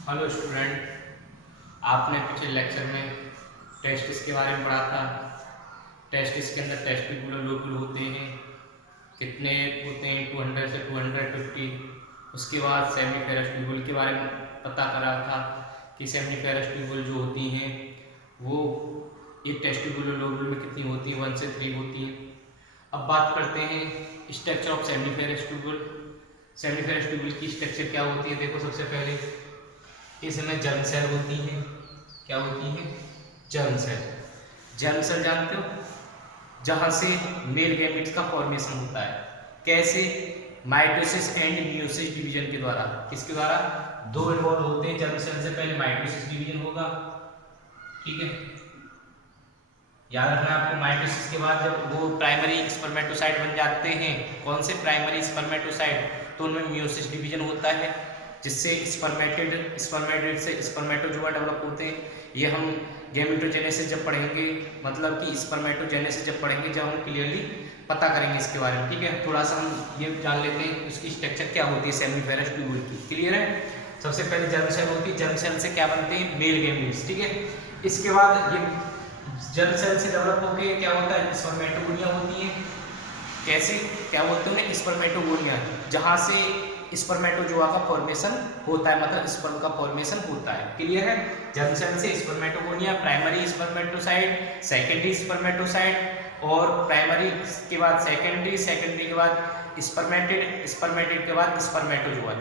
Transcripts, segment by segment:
Hello student, आपने पिछले lecture में टेस्टिस के बारे में पढ़ा था। टेस्टिस के अंदर टेस्टिकुलर लोब्यूल होते हैं, कितने होते हैं 200 से 250। उसके बाद सेमिफेरस ट्यूबुल के बारे में पता करा था कि सेमिफेरस ट्यूबुल जो होती हैं वो एक टेस्टिकुलर लोब्यूल में कितनी होती हैं, 1 से 3 होती हैं। अब बात करते हैं स्ट्रक्चर ऑफ सेमिफेरस ट्यूबुल। सेमिफेरस ट्यूबुल की स्ट्रक्चर क्या होती है? देखो, सबसे पहले इसमें जर्म सेल होती है। क्या होती है? Germ cell. जर्म सेल जानते हो, जहां से मेल गैमेट्स का फॉर्मेशन होता है। कैसे? माइटोसिस एंड मियोसिस डिवीजन के द्वारा। किसके द्वारा? दो इन्वॉल्व होते हैं जर्म सेल से। पहले माइटोसिस डिवीजन होगा, ठीक है, याद रखना आपको। माइटोसिस के बाद जब वो प्राइमरी स्पर्मेटोसाइट बन जाते हैं, कौन से प्राइमरी स्पर्मेटोसाइट, तो उनमें मियोसिस डिवीजन होता है, जिससे स्पर्मेटिड से स्पर्मेटोजोआ डेवलप होते हैं। ये हम गैमेटोजेनेसिस जब पढ़ेंगे, मतलब कि स्पर्मेटोजेनेसिस जब पढ़ेंगे, जब हम क्लियरली पता करेंगे इसके बारे में, ठीक है। थोड़ा सा हम ये जान लेते हैं उसकी स्ट्रक्चर क्या होती है सेमिफेरस ट्यूबुल की। क्लियर है? सबसे पहले जर्म सेल होती है। जर्म सेल से क्या बनते हैं? मेल गैमेट्स, ठीक है। इसके बाद ये जर्म सेल से डेवलप होकर क्या होता है? स्पर्मेटोगोनिया होती है। कैसे? क्या बोलते हैं? स्पर्मेटोगोनिया, जहां से स्पर्मेटोजोआ का फॉर्मेशन होता है, मतलब स्पर्म का फॉर्मेशन होता है। क्लियर है? जर्म सेल से spermatogonia, primary spermatocyte, secondary spermatocyte, और प्राइमरी के बाद सेकेंडरी, सेकेंडरी के बाद स्पर्मेटिड, स्पर्मेटिड के बाद स्पर्मेटोजोआ।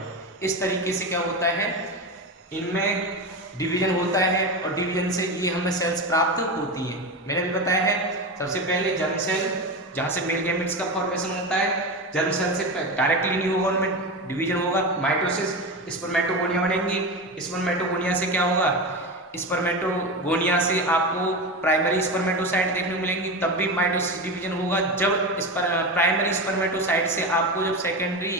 इस तरीके से क्या होता है, इनमें डिवीजन होता है, और डिवीजन से ये हमें सेल्स प्राप्त होती हैं। मैंने भी बताया है, सबसे पहले जर्म सेल जहां से मेल गैमेट्स का फॉर्मेशन होता है, जर्म सेल से डायरेक्टली नहीं होगा, उनमें डिवीजन होगा। माइटोसिस, स्पर्मेटोगोनिया बनेंगी। स्पर्मेटोगोनिया से क्या होगा? स्पर्मेटोगोनिया से आपको प्राइमरी स्पर्मेटोसाइट देखने को मिलेंगी, तब भी माइटोसिस डिवीजन होगा। जब प्राइमरी स्पर्मेटोसाइट से आपको जब सेकेंडरी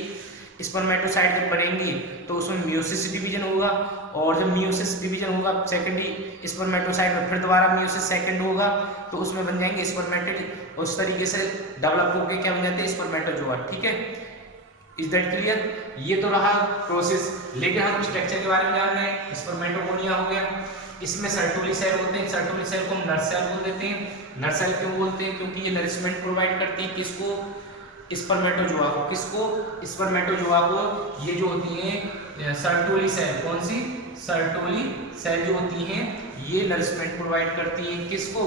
स्पर्मेटोसाइट जब बनेंगी, तो उसमें मियोसिस डिवीजन होगा, और जब मियोसिस डिवीजन होगा सेकेंडरी स्पर्मेटोसाइट में, फिर दोबारा मियोसिस सेकेंड होगा, तो उसमें बन जाएंगे स्पर्मेटिड। उस तरीके से डेवलप होकर क्या बन जाते हैं? स्पर्मेटोजोआ, ठीक है। Is that clear? ये तो रहा प्रोसेस, लेकिन हम स्ट्रक्चर के बारे में जान रहे हैं। स्पर्मेटोगोनिया हो गया, इसमें सर्टुली सेल होते हैं। सर्टुली सेल को हम नर सेल बोल देते हैं। नर सेल क्यों बोलते हैं? क्योंकि ये नरिशमेंट प्रोवाइड करती है। किसको? स्पर्मेटोजोआ को। किसको? स्पर्मेटोजोआ को। ये जो होती है सर्टुली सेल, कौन सी? सर्टुली सेल जो होती हैं, ये नरिशमेंट प्रोवाइड करती है। किसको?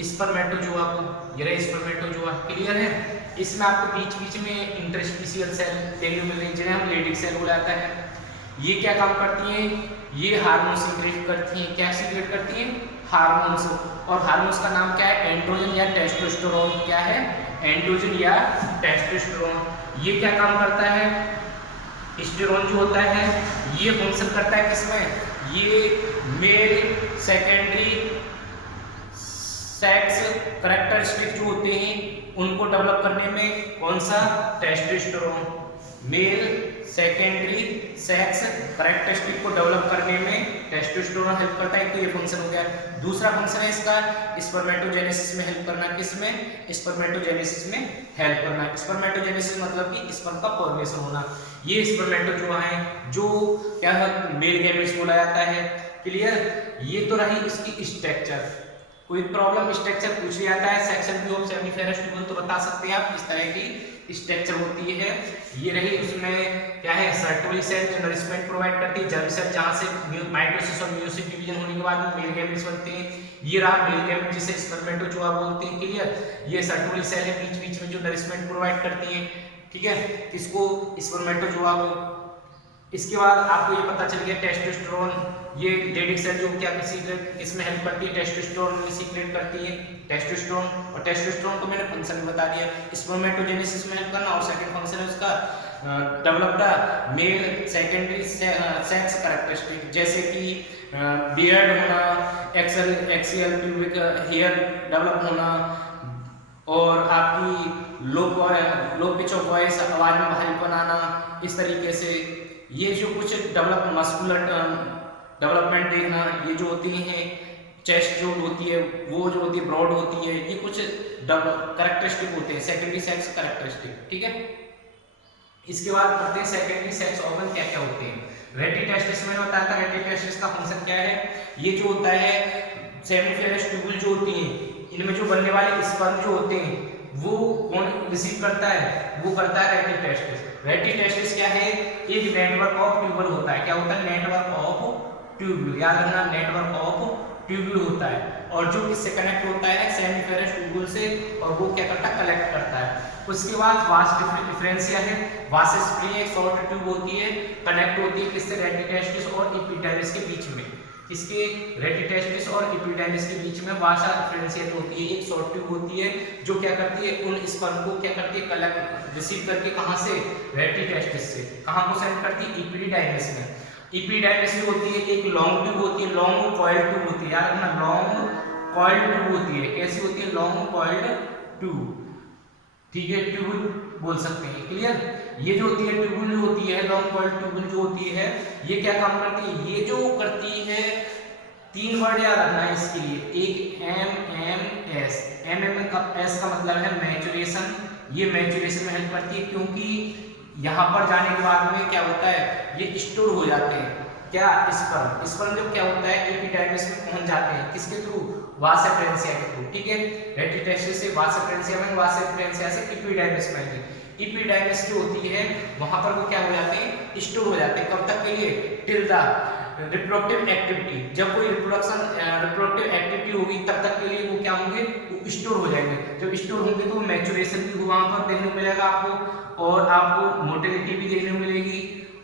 स्पर्मेटोजोआ को। ये रहे स्पर्मेटोजोआ। क्लियर है? इसमें आपको बीच बीच में इंटरस्टिशियल सेल देखने को मिल रही है, जिन्हें हम लेडिक सेल बुलाता है। ये क्या काम करती हैं? ये हार्मोन सीक्रेट करती हैं। क्या सीक्रेट करती हैं? हार्मोन्स। और हार्मोन्स का नाम क्या है? एंड्रोजन या टेस्टोस्टेरोन। क्या है? एंड्रोजन या टेस्टोस्टेरोन। ये क्या काम करता है? स्टेरोन जो होता है, ये फंक्शन करता है किसमें? ये मेल सेकेंडरी सेक्स कैरेक्टरिस्टिक जो होते हैं, उनको डेवलप करने में कौन सा? Testosterone. Male secondary sex characteristic को डेवलप करने में टेस्टोस्टेरोन हेल्प करता है। तो ये फंक्शन हो गया। दूसरा फंक्शन है इसका स्पर्मेटोजेनेसिस में हेल्प करना। किसमें? स्पर्मेटोजेनेसिस में हेल्प करना। स्पर्मेटोजेनेसिस मतलब कि स्पर्म का फॉर्मेशन होना। ये स्पर्मेटोजोआ है, जो क्या है? मेल गैमेट्स बोला जाता है। क्लियर? ये तो रही इसकी स्ट्रक्चर। कोई प्रॉब्लम स्ट्रक्चर पूछ लिया जाता है सेक्शन व्यू ऑफ सेमिफेरस ट्यूबुल, तो बता सकते हैं आप इस तरह की स्ट्रक्चर होती है। ये रही, उसमें क्या है? सर्टुली सेल जो नरिशमेंट प्रोवाइड करती है। जर्म सेल जहां से माइटोसिस और मियोसिस डिवीजन होने के बाद मेल गैमेट्स बनते हैं। ये रहा मेल गैमेट, जिसे स्पर्मेटोजोआ बोलते हैं। क्लियर? ये सर्टुली सेल है बीच बीच में जो नरिशमेंट प्रोवाइड करती है, ठीक है, किसको? स्पर्मेटोजोआ को। इसके बाद आपको ये पता चल गया टेस्टोस्टेरोन, ये लेडिक सेल जो क्या इसमें हेल्प करती है? टेस्टोस्टेरोन में सीक्रेट करती है टेस्टोस्टेरोन। और टेस्टोस्टेरोन को मैंने फंक्शन बता दिया, स्पर्मेटोजेनेसिस में हेल्प करना, और सेकंड फंक्शन है उसका develop the male secondary sex characteristic, जैसे कि बियर्ड होना, एक्सियल प्यूबिक हेयर डेवलप होना, और आपकी लो पिच ऑफ वॉइस, आवाज में भारीपन आना। इस तरीके से ये जो कुछ मस्कुलर डेवलपमेंट देखना, ये जो होती हैं चेस्ट जो होती है, वो जो होती है ब्रॉड होती है, ये कुछ कैरेक्टरिस्टिक होते हैं, सेकेंडरी सेक्स कैरेक्टरिस्टिक, ठीक है। इसके बाद पढ़ते हैं सेकेंडरी सेक्स ऑर्गन क्या क्या होते हैं। रेटिटेस्टिस मैंने बताया था, रेटिटेस्टिस का फंक्शन क्या है, ये जो होता है सेमिफेरस ट्यूबुल जो होती है, इनमें जो बनने वाले स्पर्म जो होते हैं वो कौन रिसीव करता है, वो करता है रेटिटेस्टिस। रेटिटेस्टिस क्या है, एक नेटवर्क ऑफ ट्यूबुल होता है। क्या होता है, नेटवर्क ऑफ ट्यूबुल, याद रखना नेटवर्क ऑफ ट्यूबुल होता है, और जो किससे कनेक्ट होता है, सेमिफेरस ट्यूबुल से, और वो क्या करता है, कलेक्ट करता है। उसके बाद वास डिफरेंशिया है, वास स्प्रिंग एक शॉर्ट ट्यूब होती है, कनेक्ट होती है किससे, रेटिटेस्टिस और एपिडेमिस के बीच में, किसके, रेटिटेस्टिस और एपिडेमिस के बीच में वासा डिफरेंशिएट होती है, एक शॉर्ट ट्यूब होती है जो क्या करती है, उन स्पर्म को क्या करती है, कलेक्ट रिसीव करके कहां से, रेटिटेस्टिस से, कहां को सेंड करती है, एपिडेमिस में। एपिडेमिस में होती है एक लॉन्ग ट्यूब होती है, लॉन्ग कॉइल्ड ट्यूब होती है, याद रखना लॉन्ग कॉइल्ड ट्यूब होती है, कैसी होती है, लॉन्ग कॉइल्ड ट्यूब, ठीक है, ट्यूबुल बोल सकते हैं, क्लियर। ये जो होती है ट्यूबुल जो होती है, लॉन्ग कॉइल्ड ट्यूबुल जो होती है, ये क्या काम करती है, ये जो करती है, तीन वर्ड याद रखना है इसके लिए, एक MMS, MMS का मतलब है मैचुरेशन, ये मैचुरेशन में हेल्प करती है, क्योंकि यहाँ पर जाने के बाद में क्या होता है, ये स्टोर हो जाते हैं, क्या, स्पर्म, स्पर्म जब क्या होता है, एपिडेमिस में पहुंच जाते हैं, किसके थ्रू, वास एफरेंशिया के थ्रू, ठीक है, रेटिटेस्टिस से वास एफरेंशिया में, वास एफरेंशिया से एपिडेमिस में, एपिडेमिस जो होती है वहां पर वो क्या हो जाते हैं, स्टोर हो जाते हैं, कब तक के लिए, टिल द रिप्रोडक्टिव एक्टिविटी, जब कोई रिप्रोडक्टिव एक्टिविटी होगी तब तक के लिए वो क्या होंगे, वो स्टोर हो जाएंगे, जब स्टोर होंगे तो मैचुरेशन भी वहां पर देखने को मिलेगा आपको, और आपको मोटिलिटी भी देखने को मिलेगी,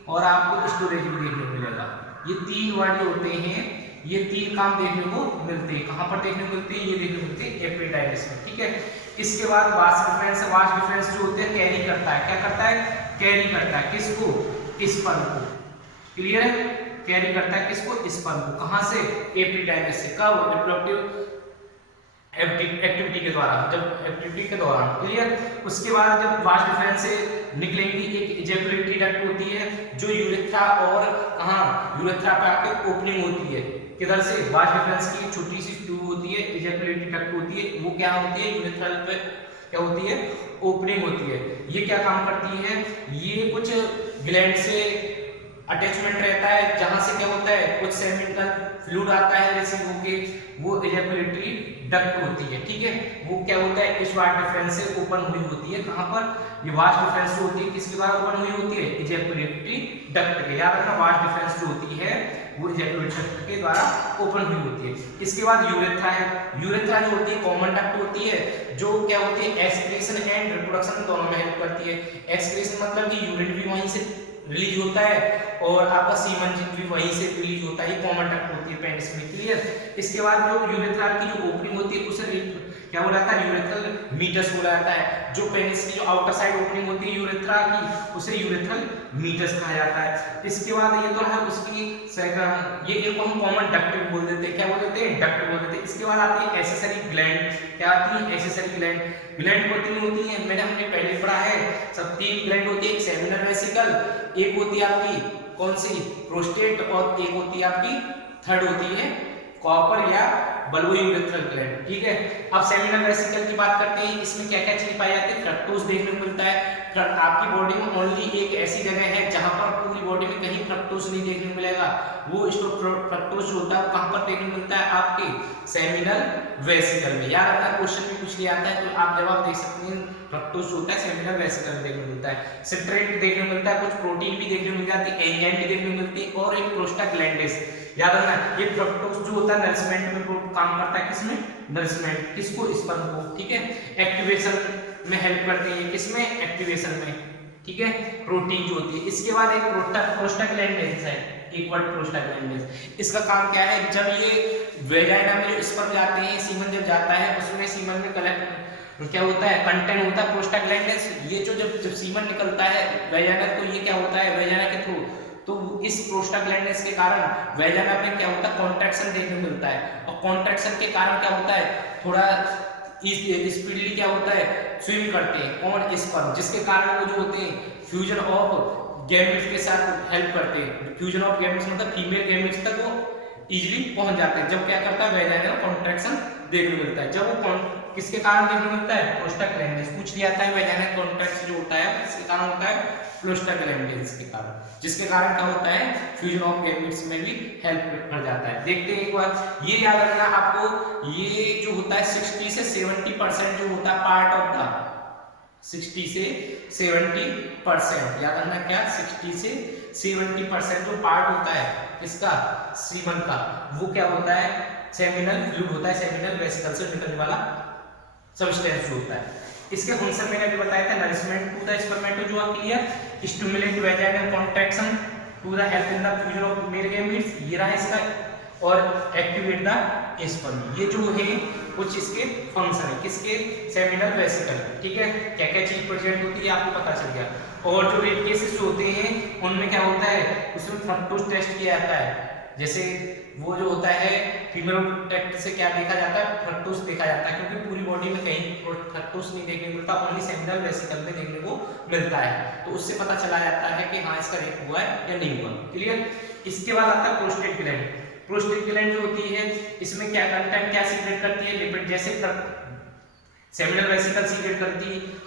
और आपको स्टोरेज भी देखने को मिलेगा। ये तीन वर्ड जो होते हैं, ये तीन काम देखने को मिलते हैं, कहां पर देखने को मिलते हैं, ये देखने को मिलते हैं एपिडाइटिस में, ठीक है। इसके बाद वास डिफरेंस, वास डिफरेंस जो होते हैं कैरी करता है, क्या करता है, कैरी करता है, किसको, स्पर्म को, क्लियर है, कैरी करता है किसको, स्पर्म को, कहां से, एपिडाइटिस से, कब, रिप्रोडक्टिव एक्टिविटी के द्वारा, जब एक्टिविटी के दौरान, क्लियर। उसके बाद जब वास डिफरेंस से निकलेंगी, एक इजैकुलेटरी डक्ट होती है जो यूरेथ्रा और कहां, यूरेथ्रा पे आके ओपनिंग होती है, किधर से, वास डिफरेंस की छोटी सी ट्यूब होती है, इजैकुलेटरी डक्ट होती है, वो क्या होती है, यूरेथ्रल पे क्या होती है, ओपनिंग होती है। ये क्या काम करती है, ये कुछ ग्लैंड से अटैचमेंट रहता है, जहां से क्या होता है, कुछ सेमिनल फ्लूइड आता है रिसीव होके, वो इजैकुलेटरी डक्ट होती है, ठीक है, वो क्या होता है, इस वास डिफरेंस से ओपन हुई होती है, कहां पर, ये वास डिफरेंस जो होती है किसके द्वारा ओपन हुई होती है, इजैकुलेटरी डक्ट के, याद रखना वास डिफरेंस जो होती है वो इजैकुलेटरी डक्ट के द्वारा ओपन हुई होती है। इसके बाद यूरेथ्रा है, यूरेथ्रा जो होती है कॉमन डक्ट होती है, जो क्या होती है, एक्सक्रीशन एंड रिप्रोडक्शन दोनों में हेल्प करती है। एक्सक्रीशन मतलब कि यूरिन भी वहीं से रिलीज होता है और आपका सीमन भी वहीं से रिलीज होता है, कॉमन डक्ट होती है पेनिस में, क्लियर। इसके बाद जो यूरेथ्रा की जो ओपनिंग होती है उसे क्या बोला जाता है, यूरेथ्रल मीटस बोला जाता है, जो पेनिस की जो आउटर साइड ओपनिंग होती है यूरेथ्रा की, उसे यूरेथ्रल मीटस कहा जाता है। इसके बाद ये तो है उसकी ये इनको हम कॉमन डक्ट बोल देते हैं, क्या बोल देते हैं, डक्ट बोल देते हैं। इसके बाद आती है एसेसरी ग्लैंड, क्या आती है, एसेसरी ग्लैंड, ग्लैंड को तीन होती है, मैंने हमने पहले पढ़ा है, सब तीन ग्लैंड होती है, एक सेमिनल वेसिकल, एक होती है आपकी कौन सी, प्रोस्टेट, और एक होती है आपकी थर्ड होती है कॉपर या बल्बोयूरेथ्रल ग्लैंड, ठीक है। अब सेमिनल वेसिकल की बात करते हैं, इसमें क्या क्या चीज पाई जाती है, फ्रक्टोज देखने को मिलता है, आपकी बॉडी में ओनली एक ऐसी जगह है जहां पर पूरी बॉडी में कहीं फ्रक्टोज नहीं देखने को मिलेगा, वो फ्रक्टोज जो होता है कहां पर देखने को मिलता है, आपके सेमिनल वेसिकल में। याद रखना क्वेश्चन में कुछ नहीं आता है तो आप जवाब देख सकते हैं, फ्रक्टोज होता है सेमिनल वेसिकल में देखने को मिलता है, सिट्रेट देखने को मिलता है, कुछ प्रोटीन भी देखने को मिल जाती है, एंजाइम भी देखने को मिलती है, और एक प्रोस्टाग्लैंडिस। याद रखना ये फ्रक्टोज जो होता है नरिशमेंट में काम करता है, किसमें, नरिशमेंट, किसको, स्पर्म को, ठीक है। एक्टिवेशन में हेल्प करती है, किसमें, एक्टिवेशन में, ठीक है, प्रोटीन जो होती है। इसके बाद एक प्रोस्टाग्लैंडिस है, एक वर्ड प्रोस्टाग्लैंडिस, इसका काम क्या है, जब ये वेजाइना में जो स्पर्म जाते हैं, सीमन जब जाता है उसमें सीमन में कलेक्ट क्या होता है, कंटेंट होता है प्रोस्टाग्लैंडिस, ये जो जब सीमन निकलता है वेजाइना, तो ये क्या होता है, वेजाइना के थ्रू, तो इस प्रोस्टाग्लैंडिस के कारण वेजाइना में क्या होता है, कॉन्ट्रैक्शन देखने को मिलता है, और कॉन्ट्रैक्शन के कारण क्या होता है, थोड़ा स्पीडली क्या होता है, स्विम करते हैं कौन, स्पर्म, जिसके कारण वो जो होते हैं फ्यूजन ऑफ गैमेट्स के साथ हेल्प करते हैं, फ्यूजन ऑफ गैमेट्स मतलब फीमेल गैमेट्स तक वो इजीली पहुंच जाते हैं, जब क्या करता है वेजाइना कॉन्ट्रैक्शन देखने को मिलता है, जब वो किसके कारण देखने मिलता है? प्रोस्टाग्लैंडिन्स। पूछ लिया जाता है वैजाइनल कॉन्ट्रैक्शन जो होता है किसके कारण होता है? प्रोस्टाग्लैंडिन्स के कारण, जिसके कारण क्या होता है? फ्यूजन ऑफ गैमेट्स में भी हेल्प कर जाता है। देखते हैं एक बार, ये याद रखना आपको, ये जो होता है 60 से 70% जो होता है पार्ट ऑफ द 60 से 70% याद रखना, क्या 60 से 70% जो पार्ट होता है इसका सीमन का, वो क्या होता है? सेमिनल फ्लूइड होता है, सेमिनल वेसिकल से निकलने वाला सब्सटेंस होता है। इसके फंक्शन मैंने अभी बताया था, nourishment to the spermatozoa, clear, stimulate vaginal contraction to the help in the fusion of male gametes, ये रहा इसका, और एक्टिवेट द स्पर्म, ये जो है कुछ इसके फंक्शन है किसके? सेमिनल वेसिकल, ठीक है। क्या क्या चीज प्रेजेंट होती है आपको पता चल गया। और जो रेड केसेस होते हैं उनमें क्या होता है? उसमें फ्रक्टोज टेस्ट किया जाता है, जैसे वो जो होता है फीमेल प्रोडक्ट से क्या देखा जाता है? फ्रक्टोज देखा जाता है, क्योंकि पूरी बॉडी में कहीं फ्रक्टोज नहीं देखने को मिलता, ओनली सेमिनल वेसिकल में देखने को मिलता है, तो उससे पता चला जाता है कि हाँ इसका रेप हुआ है या नहीं हुआ, क्लियर। इसके बाद आता है प्रोस्टेट ग्लैंड। प्रोस्टेट ग्लैंड जो होती है इसमें क्या कंटेंट क्या सीक्रेट करती है? लिपिड, जैसे सेमिनल वेसिकल सीक्रेट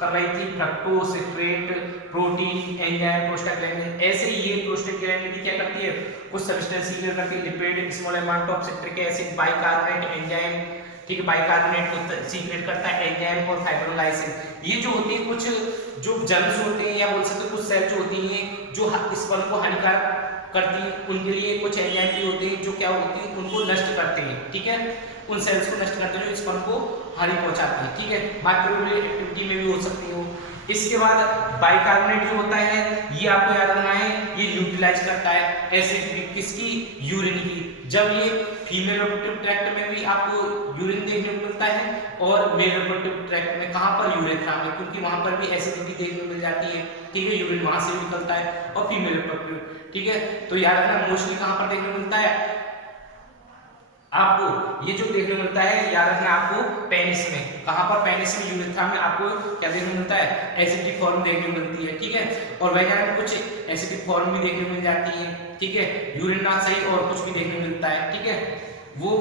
कर रही थी fructose, citrate, protein, enzyme, prostaglandin, ऐसे ही ये प्रोस्टेट ग्लैंड भी क्या करती है? कुछ सब्सटेंस सीक्रेट करती है, lipid, small amount of citric acid, bicarbonate, enzyme, ठीक है, बाइकार्बोनेट को सीक्रेट करता है, एंजाइम और फाइब्रोलाइसिन। ये जो होती है कुछ जो जर्म्स होते हैं या बोल सकते कुछ सेल्स होती हैं जो स्पर्म को हानिकारक करती हैं, उनके लिए कुछ एंजाइम भी होते हैं जो क्या होती हैं? उनको नष्ट करते हैं, ठीक है, उन सेल्स को नष्ट करते हैं जो स्पर्म को हानि पहुंचाती है, ठीक है, माइक्रोबियल एक्टिविटी में भी हो सकती है। इसके बाद बाइकार्बोनेट जो होता है ये आपको याद रखना है, ये यूटिलाइज करता है एसिड किसकी? यूरिन की। जब ये फीमेल रिप्रोडक्टिव ट्रैक्ट में भी आपको यूरिन देखने को मिलता है और मेल रिप्रोडक्टिव ट्रैक्ट में, कहां पर? यूरेथ्रा में, क्योंकि वहां पर भी एसिडिटी देखने को मिल जाती है, ठीक है, यूरिन वहां से भी निकलता है, और फीमेल रिप्रोडक्टिव, ठीक है। तो याद रखना मोस्टली कहां पर देखने को मिलता है आपको? ये जो देखने को मिलता है याद रखना आपको पेनिस में, कहां पर? पेनिस में, यूरेथ्रा में आपको क्या देखने को मिलता है? एसिडिक फॉर्म देखने को मिलती है, ठीक है, और वैजाइना में कुछ एसिडिक फॉर्म भी देखने को मिल जाती है, ठीक है, यूरिन ना सही और कुछ भी देखने को मिलता है, ठीक है। वो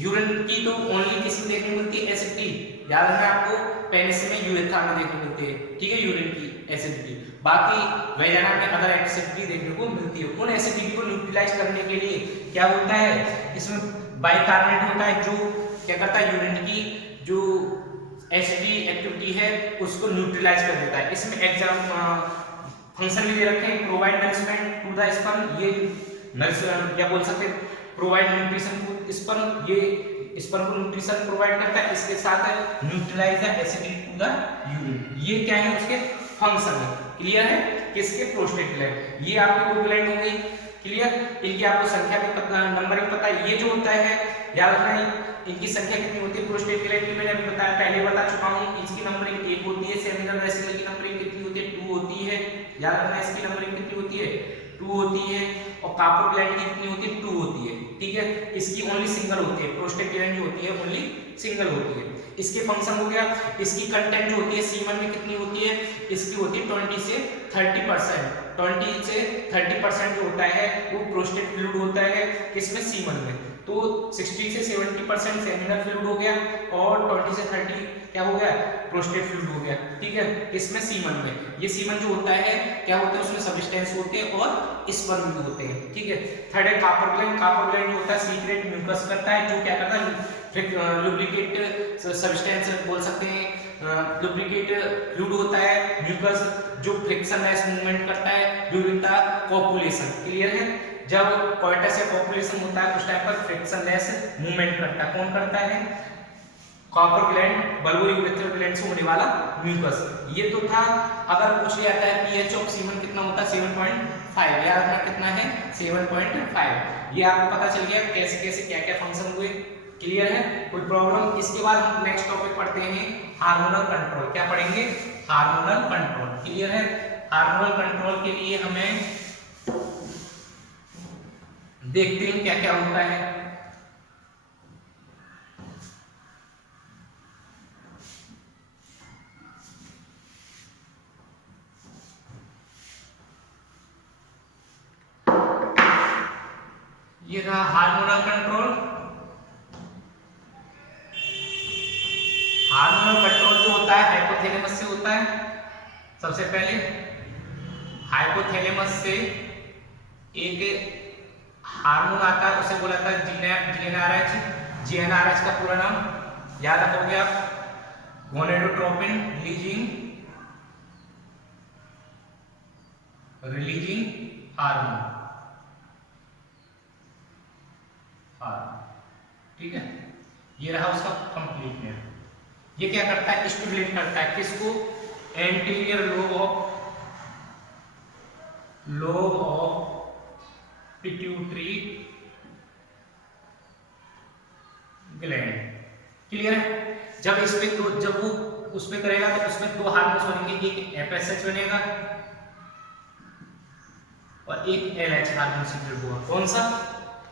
यूरिन की तो ओनली किस में देखने को मिलती है? एसिडिटी, याद रखना आपको पेनिस में, यूरेथ्रा में देखने को मिलती है, ठीक है, यूरिन की एसिडिटी। बाकी वैजाइना में अदर एसिडिटी देखने को मिलती है। उन एसिडिटी को न्यूट्रलाइज करने के लिए क्या होता है? इसमें बाइकार्बोनेट होता है जो क्या करता है? यूरिन की जो एसिडिटी एक्टिविटी है उसको न्यूट्रलाइज कर देता है। इसमें एग्जाम फंक्शन भी दे रखे हैं, provide nourishment to the sperm, ये नरिश या बोल सकते हैं प्रोवाइड न्यूट्रिशन टू स्पर्म, ये स्पर्म को न्यूट्रिशन प्रोवाइड करता है, इसके साथ neutralise the acidity to the urine. ये क्या है? उसके फंक्शन है, क्लियर है, किसके? Prostate gland. ये आपकी दो ग्लैंड हो गई, क्लियर। इनकी आपको संख्या भी पता, नंबरिंग पता है। ये जो होता है याद रखना इनकी संख्या कितनी होती है? प्रोस्टेट ग्लैंड की मैंने अभी बताया, पहले बता चुका हूं, इसकी नंबरिंग 1 होती है। सेमिनल वेसिकल की नंबरिंग कितनी होती है? 2 होती है, याद रखना इसकी नंबरिंग कितनी होती है? 2 होती है। और कार्पर ग्लैंड की कितनी होती है? 2 होती है, ठीक है, इसकी ओनली सिंगल होती है। प्रोस्टेट ग्लैंड जो होती है ओनली सिंगल होती है। इसके फंक्शन हो गया, इसकी कंटेंट जो होती है सीमन में कितनी होती है? इसकी होती है 20 से 30%। 20 से 30% जो होता है वो प्रोस्टेट फ्लूइड होता है, किसमें? सीमन में। तो 60 से 70% सेमिनल फ्लूइड हो गया और 20 से 30 क्या हो गया? प्रोस्टेट फ्लूइड हो गया, ठीक है, किसमें? सीमन में। ये सीमन जो होता है क्या होता है? उसमें सब्सटेंस होते हैं और स्पर्म भी होते हैं, ठीक है। थर्ड है कार्पर ग्लैंड। कार्पर ग्लैंड जो होता है सीक्रेट म्यूकस करता है, जो क्या करता है? लुब्रिकेट सब्सटेंस बोल सकते हैं, लुब्रिकेट फ्लूइड होता है म्यूकस, जो फ्रिक्शनलेस मूवमेंट करता है ड्यूरिंग द कोपुलेशन, क्लियर है। जब कोइटस या कोपुलेशन होता है उस टाइम पर फ्रिक्शनलेस मूवमेंट करता है, कौन करता है? Carper gland, bulbo urethral gland से होने वाला म्यूकस। ये तो था। अगर पूछ लिया जाता है पीएच ऑफ सीमन कितना होता है? 7.5, याद रखना कितना है? 7.5। ये आपको पता चल गया कैसे कैसे क्या क्या फंक्शन हुए, क्लियर है, कोई प्रॉब्लम? इसके बाद हम नेक्स्ट टॉपिक पढ़ते हैं हार्मोनल कंट्रोल। क्या पढ़ेंगे? हार्मोनल कंट्रोल, क्लियर है। हार्मोनल कंट्रोल के लिए हमें देखते हैं क्या क्या होता है। ये रहा हार्मोनल कंट्रोल। हाइपोथैलेमस से होता है। सबसे पहले हाइपोथैलेमस से एक हार्मोन आता है, उसे बोला था जीएनआरएच। जीएनआरएच का पूरा नाम याद रखोगे आप, गोनेडोट्रोपिन रिलीजिंग हार्मोन। ठीक है, ये रहा उसका कंप्लीट नेम। ये क्या करता है, स्टिमुलेट करता है किसको, anterior lobe of pituitary gland. Clear है। जब वो उसमें करेगा तो उसमें दो हार्मोन्स बनेंगे, एक एफएसएच बनेगा और एक एलएच हार्मोन सीक्रेट होगा। कौन सा,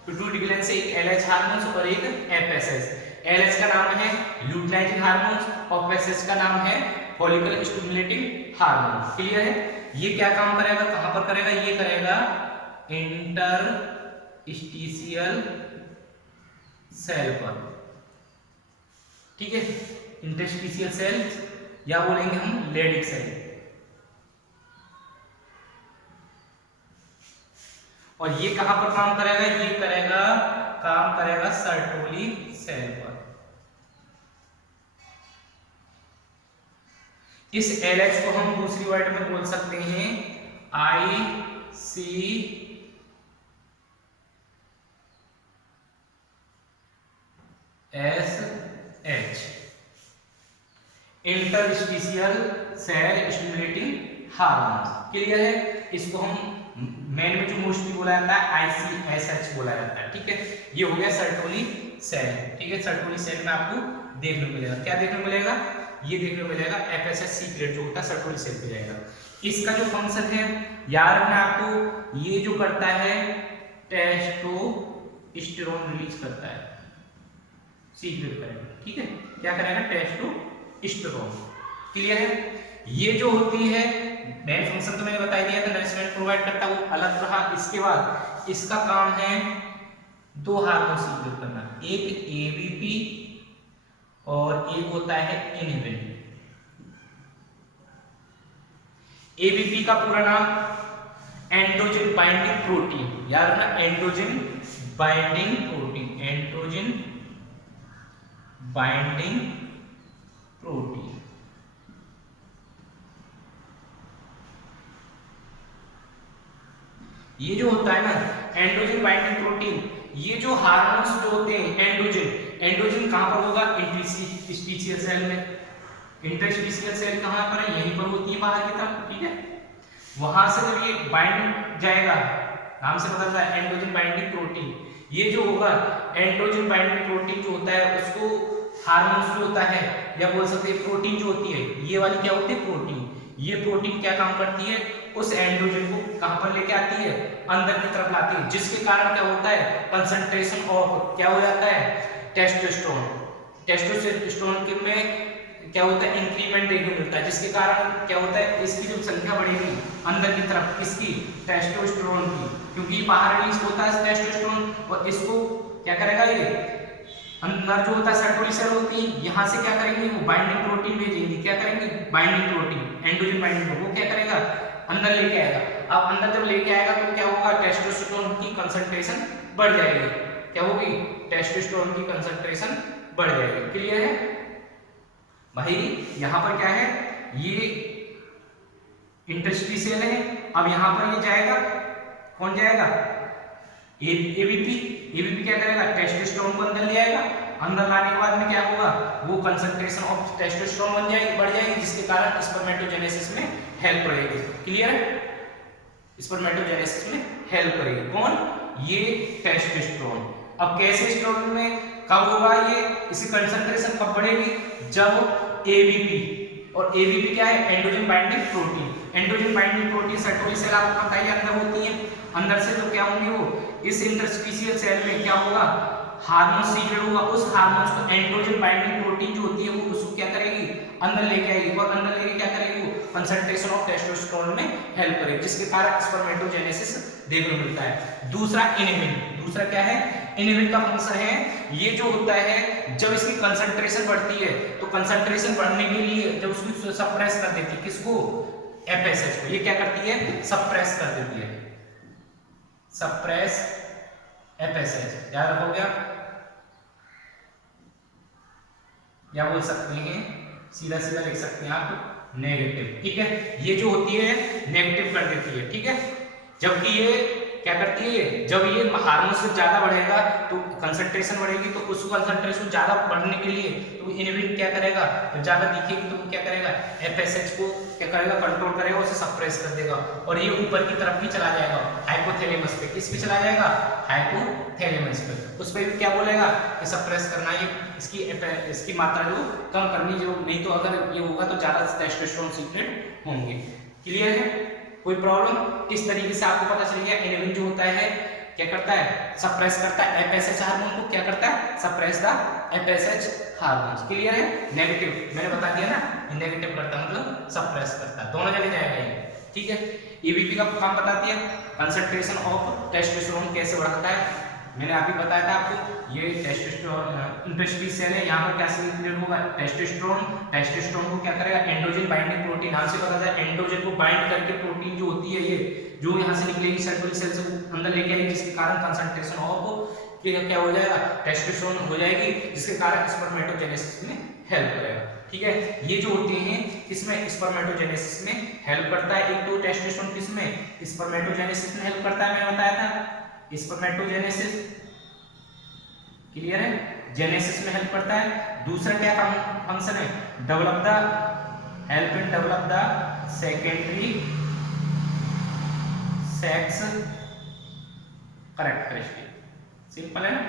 पिट्यूटरी ग्लैंड से एक एलएच हार्मोन और एक एफएसएच। एलएच का नाम है ल्यूटिनाइजिंग हार्मोन और एफएसएच का नाम है फॉलिकल स्टिमुलेटिंग हार्मोन। क्लियर है। ये क्या काम करेगा, कहां पर करेगा, ये करेगा इंटरस्टिशियल सेल पर। ठीक है, इंटरस्टिशियल सेल या बोलेंगे हम लेडिक सेल। और ये कहां पर काम करेगा, ये करेगा काम करेगा सर्टोली सेल पर। इस एलएच को हम दूसरी वर्ड में बोल सकते हैं ICSH, interstitial cell stimulating hormone. Clear है। इसको हम मेन में जो मोस्टली बोला जाता है ICSH बोला जाता है। ठीक है, ये हो गया सर्टोली सेल। ठीक है, सर्टोली सेल में आपको देखने को मिलेगा, क्या देखने को मिलेगा, ये देखने को मिलेगा एफएसएच सीक्रेट जो होता है सर्टोली सेल पे जाएगा। इसका जो फंक्शन है याद रखना आपको, ये जो करता है टेस्टोस्टेरोन रिलीज करता है, सीक्रेट करेगा। ठीक है, क्या करेगा, टेस्टोस्टेरोन। क्लियर है। ये जो होती है मेन फंक्शन तो मैंने बता दिया था, नरिशमेंट प्रोवाइड करता है, वो अलग रहा। इसके बाद इसका काम है दो हार्मोन सीक्रेट करना, एक एबीपी और एक होता है इनहिबिन। एबीपी का पूरा नाम एंड्रोजन बाइंडिंग प्रोटीन, याद रखना, androgen binding protein, androgen binding protein. ये जो होता है ना एंड्रोजन बाइंडिंग प्रोटीन, ये जो हार्मोन्स जो होते हैं एंड्रोजन कहां पर होगा, इंटरस्टिशियल सेल में। इंटरस्टिशियल सेल कहां पर है, यहीं पर होती है बाहर की तरफ। ठीक है, वहां से जब ये बाइंड जाएगा, नाम से पता चलता है एंड्रोजन बाइंडिंग प्रोटीन। ये जो होगा एंड्रोजन बाइंडिंग प्रोटीन जो होता है उसको हार्मोन्स जो होता है या बोल सकते हैं प्रोटीन जो होती है, ये वाली क्या होती है, प्रोटीन। ये प्रोटीन क्या काम करती है, उस एंड्रोजन को कहां पर लेके आती है, अंदर की तरफ लाती है, जिसके कारण क्या होता है, कंसंट्रेशन ऑफ क्या हो जाता है, टेस्टोस्टेरोन। टेस्टोस्टेरोन में क्या होता है, इंक्रीमेंट देखने को मिलता है, जिसके कारण क्या होता है, इसकी जो संख्या बढ़ेगी अंदर की तरफ, किसकी, टेस्टोस्टेरोन की, क्योंकि बाहर रिलीज होता है टेस्टोस्टेरोन और इसको क्या करेगा, ये अंदर जो होता है सर्टोली सेल होती है, यहां से क्या करेंगे, वो बाइंडिंग प्रोटीन भेजेंगे, क्या करेंगे, बाइंडिंग प्रोटीन, एंड्रोजन बाइंडिंग, वो क्या करेगा, अंदर लेके आएगा। अब अंदर जब लेके आएगा तो क्या होगा, टेस्टोस्टेरोन की कंसंट्रेशन बढ़ जाएगी। क्या होगी, टेस्टोस्टेरोन की कंसंट्रेशन बढ़ जाएगी। क्लियर है भाई। यहां पर क्या है, ये इंटरस्टिशियल है। अब यहां पर ये जाएगा, कौन जाएगा, एबीपी क्या करेगा, टेस्टोस्टेरोन को अंदर ले आएगा। अंदर लाने के बाद में क्या होगा, वो कंसंट्रेशन ऑफ टेस्टोस्टेरोन बढ़ जाएगी, जिसके कारण स्पर्मेटोजेनेसिस में हेल्प करेगी। क्लियर है, स्पर्मेटोजेनेसिस में हेल्प करेगी कौन, ये टेस्टोस्टेरोन। अब कैसे स्टेरोन में कब होगा, ये इसकी कंसंट्रेशन कब बढ़ेगी, जब एबीपी, और एबीपी क्या है, androgen binding protein. Androgen binding protein Sertoli cell आपको पता ही अंदर होती है। अंदर से तो क्या होंगे, वो इस इंटरस्टिशियल सेल में क्या होगा, हार्मोन सीक्रेट होगा। उस हार्मोन्स को एंड्रोजन बाइंडिंग प्रोटीन जो होती है वो उसको क्या करेगी, अंदर लेके आएगी, और अंदर लेके क्या करेगी, वो कंसंट्रेशन ऑफ टेस्टोस्टेरोन में हेल्प करेगी, जिसके कारण स्पर्मेटोजेनेसिस देखने को मिलता है। दूसरा इनहिबिन, दूसरा क्या है, इनहिबिट का फंक्शन है, ये जो होता है जब इसकी कंसंट्रेशन बढ़ती है तो कंसंट्रेशन बढ़ने के लिए जब उसको सप्रेस कर देती है, किसको, एफएसएच को, ये क्या करती है, सप्रेस कर देती है, सप्रेस एफएसएच, याद रखोगे आप, या बोल सकते हैं सीधा सीधा लिख सकते हैं आप नेगेटिव, ठीक है। ये जो होती है नेगेटिव कर देती है, ठीक है। जबकि ये क्या करती है, जब ये हार्मोन से ज्यादा बढ़ेगा तो कंसंट्रेशन बढ़ेगी, तो उस कंसंट्रेशन ज्यादा बढ़ने के लिए तो इनहिबिट क्या करेगा, जब ज्यादा दिखेगी तो क्या करेगा, एफएसएच को क्या करेगा, कंट्रोल करेगा, उसे सप्रेस कर देगा और ये ऊपर की तरफ भी चला जाएगा, हाइपोथैलेमस पे, किस पे चला जाएगा, हाइपोथैलेमस पे, उस पे भी क्या बोलेगा कि सप्रेस करना, ये इसकी मात्रा जो कम करनी, जो नहीं तो अगर ये होगा तो ज्यादा टेस्टोस्टेरोन सीक्रेट होंगे। क्लियर है, कोई प्रॉब्लम, इस तरीके से आपको पता चल गया इनहिबिन जो होता है क्या करता है, सप्रेस करता है एफएसएच हार्मोन को, क्या करता है, suppress the FSH hormones. Clear है, नेगेटिव मैंने बता दिया ना, नेगेटिव करता मतलब सप्रेस करता है, दोनों जगह जाएगा ये, ठीक है। ईबीपी का काम बताती है, कंसंट्रेशन ऑफ टेस्टोस्टेरोन कैसे बढ़ाता है, मैंने अभी बताया था आपको, ये टेस्टोस्टेरोन इंटरस्टिशियल है, यहाँ पर क्या सिग्नल होगा, टेस्टोस्टेरोन को क्या करेगा, एंड्रोजन बाइंडिंग प्रोटीन, नाम से पता चला एंड्रोजन को बाइंड करके प्रोटीन जो होती है ये जो यहाँ से निकलेगी सेंट्रल सेल से अंदर लेके आएगी, जिसके कारण कंसंट्रेशन ऑफ क्या हो जाएगा, टेस्टोस्टेरोन हो जाएगी, जिसके कारण स्पर्मेटोजेनेसिस में हेल्प करेगा, ठीक है। ये जो होते हैं किसमें, स्पर्मेटोजेनेसिस में हेल्प करता है। एक तो टेस्टोस्टेरोन किसमें, स्पर्मेटोजेनेसिस में हेल्प करता है, मैंने बताया था स्पर्मेटोजेनेसिस, क्लियर है, जेनेसिस में हेल्प करता है। दूसरा क्या फंक्शन है, develop the, help in develop the secondary sex characteristic, simple है ना,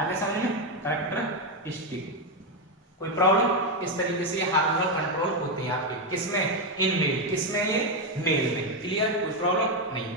आगे समझ में, कैरेक्टरिस्टिक, कोई प्रॉब्लम, इस तरीके से हार्मोनल कंट्रोल होते हैं आपके, किसमें, इन मेल, किसमें, ये मेल में, क्लियर, कोई प्रॉब्लम नहीं।